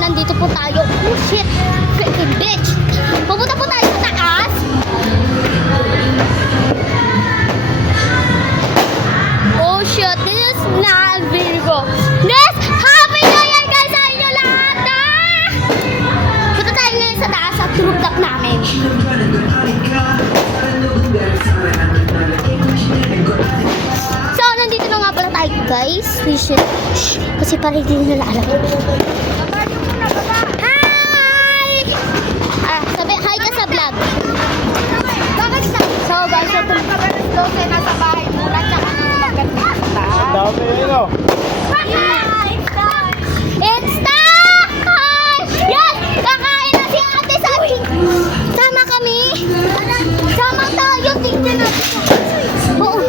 nandito po tayo. Oh shit! Freaking bitch! Pupunta po tayo sa taas. Oh shit! This is not very good. This! Happy New Year guys sa inyo lahat! Ah! Punta tayo ngayon sa taas at rooftop namin. So, nandito na nga pala tayo guys. We should... Shh! Kasi parang hindi nila alam. Hi! Sabi, hi ka sa vlog. Bakit sa... So guys, ito... Nasa bahay muna, tsaka maganda. Dami yun o. It's time! Yes! Kakain na si ate sa akin. Sama kami. Sama tayo. Tingnan natin. Oo.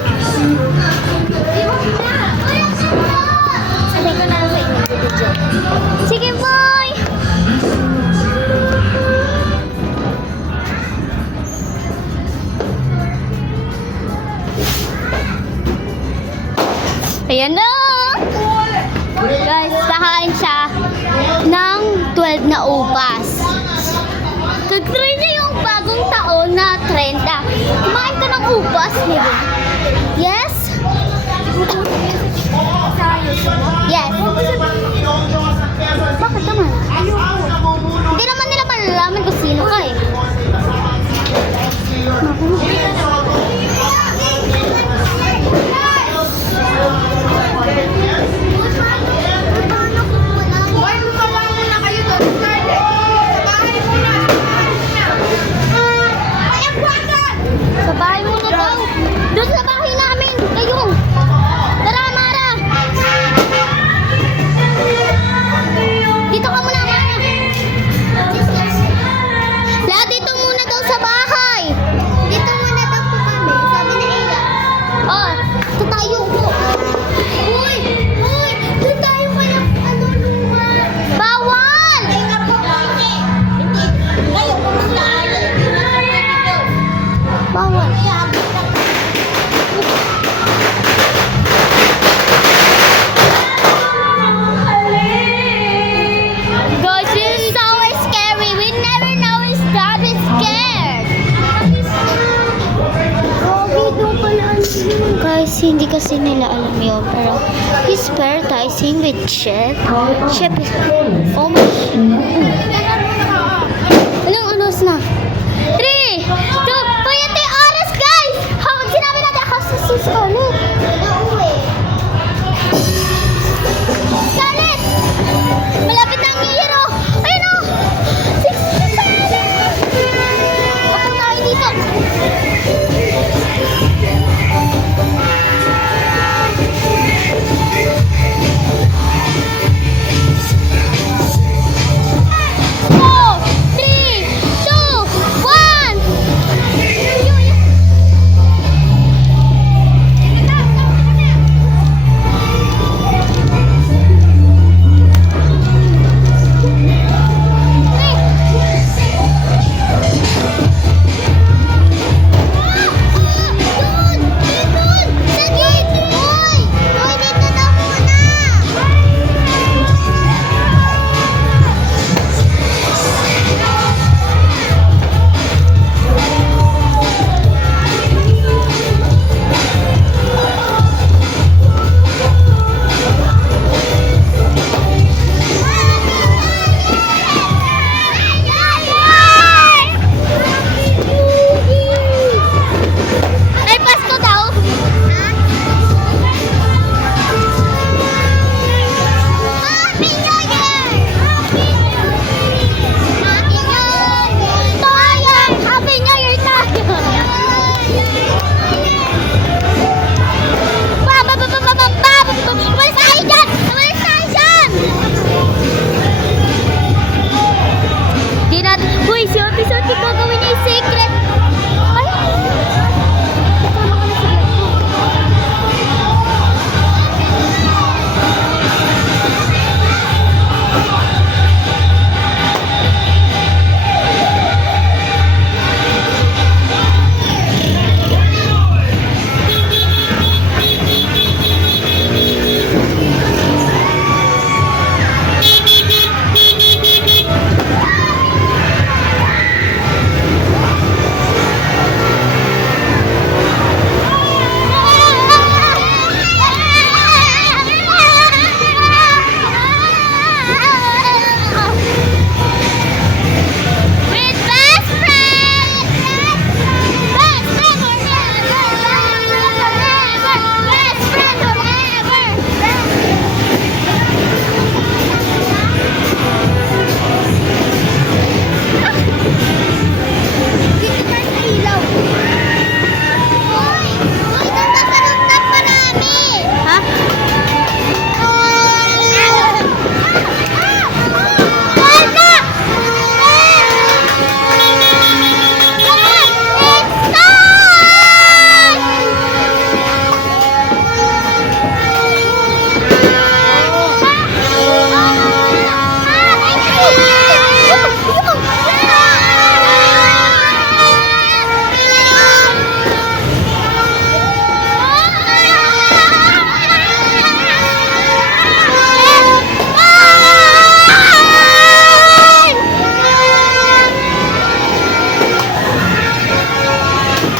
Sabi ko na sa inyo. Sige, boy! Ayan na! Guys, kakain siya ng 12 na upas. Tag-try niya yung bagong taon na 30. Kumain ka ng upas, nila. Yes? Yes. Bakit naman? Hindi naman nila malalaman kung sino ka eh. Sa bahay muna daw. Doon sa bahay namin. Kayo. Tara, Mara. Dito ka muna, Mara. Lahat dito muna daw sa bahay. Dito muna daw po kami. Sabi ni Ella. Oh, ito tayo po. Uy! Uy! Doon tayo kaya lugar. Bawal! Ella po. Hindi. Ngayon, pumunta tayo. Bawal. Guys, this is so scary. We never know it's that scared. Guys, hindi kasi nila alam yun. Pero he's prioritizing with Chef. Chef is... Oh my... Anong anos na? 3, 2, payati oras guys! Hawag sinabi natin ako sa Scarlett. Scarlett! Malapit na ang New Year oh! Ayun oh! 6, 7! Ako tayo dito.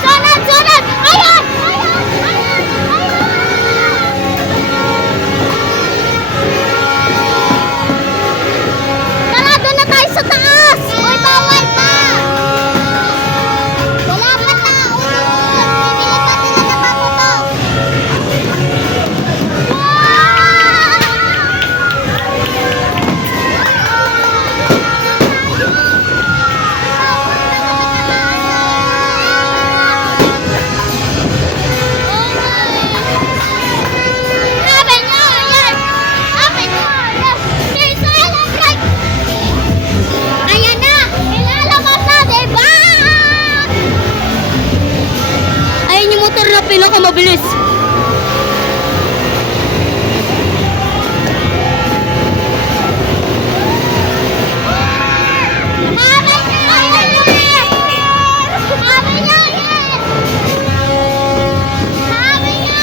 Sunod! Sunod! Ayan! Tara, doon na tayo sa taas! Uy, bawal pa! Wala pa tao doon! Bibili pa sila na paputok! Sabi niyo, ayan! Sabi niyo, ayan! May celebrate! Ayan na! Ilalabas na, diba? Ayun yung motor na pinakamabilis. Sabi niyo, ayan! Sabi niyo, ayan! Sabi niyo,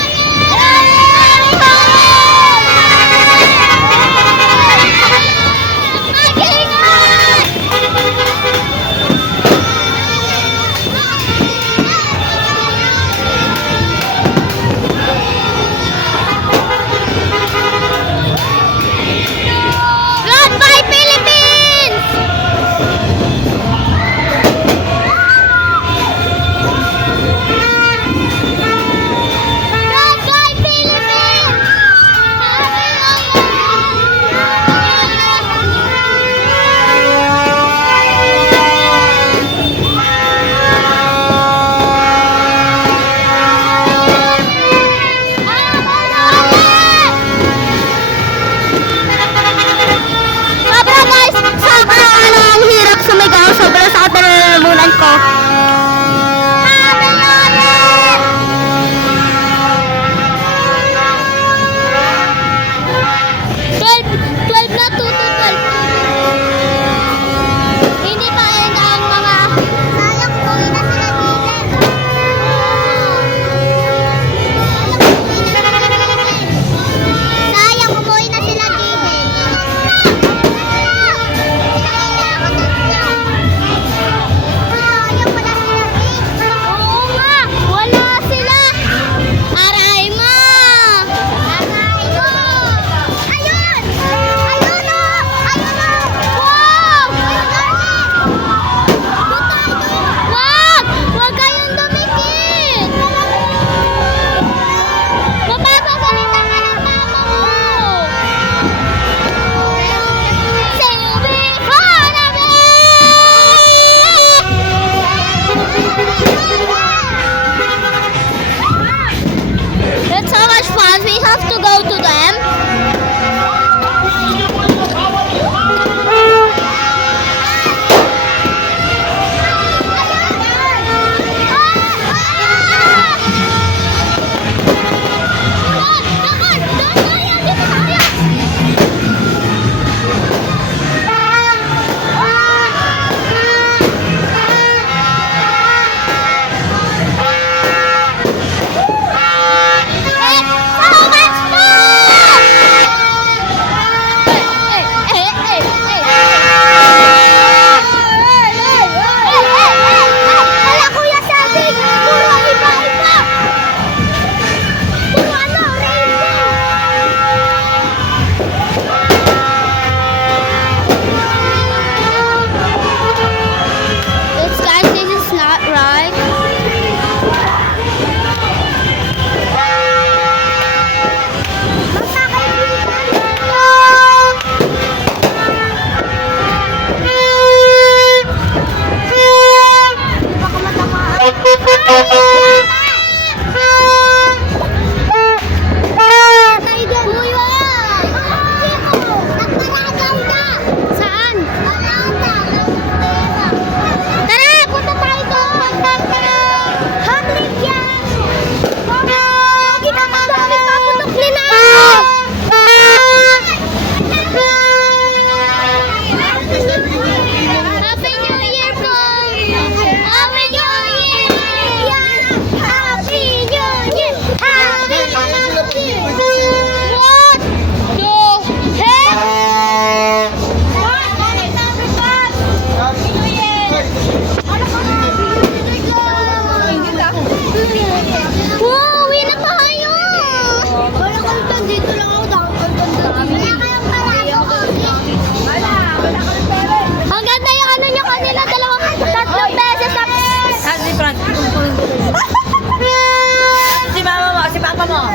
papa mo?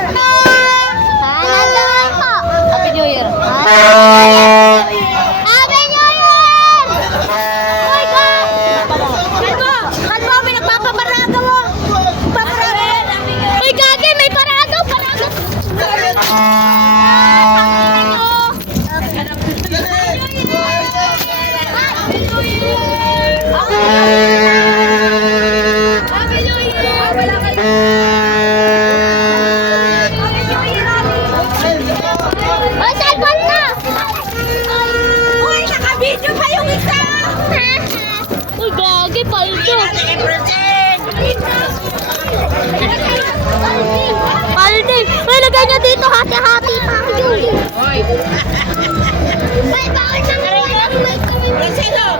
Nandiyan po. Happy New Year. Happy New Year! Uy, ka! Kalbo, may nagpapaparada mo. Paparada. Uy, gagi, may parado, parado. Happy New Year. Wala kayo. Uy, cellphone na! Uy, naka-video pa yung isa. Uy, gagi, paldo. Paldi. Uy, lagay niyo dito, hati-hati tayo. Hoy. Uy, bawal na nga. Marcelo.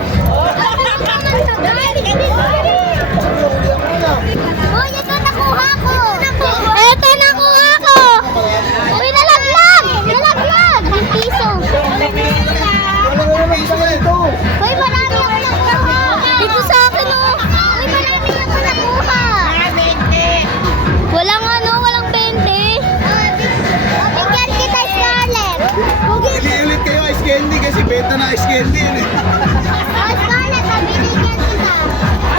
Uy, ito nakuha ko. Ito nakuha ko. Uy, nalaglag. Nalaglag. 1 piso. Uy, marami ako nakuha. Dito sa akin, oh. Uy, marami ako nakuha. Walang ano, walang 20. Bigyan kita, Scarlett. Ulit kayo ice candy kasi benta na ice candy yun eh. Oh, Scarlett, binigyan kita.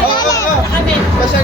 Oo. Basta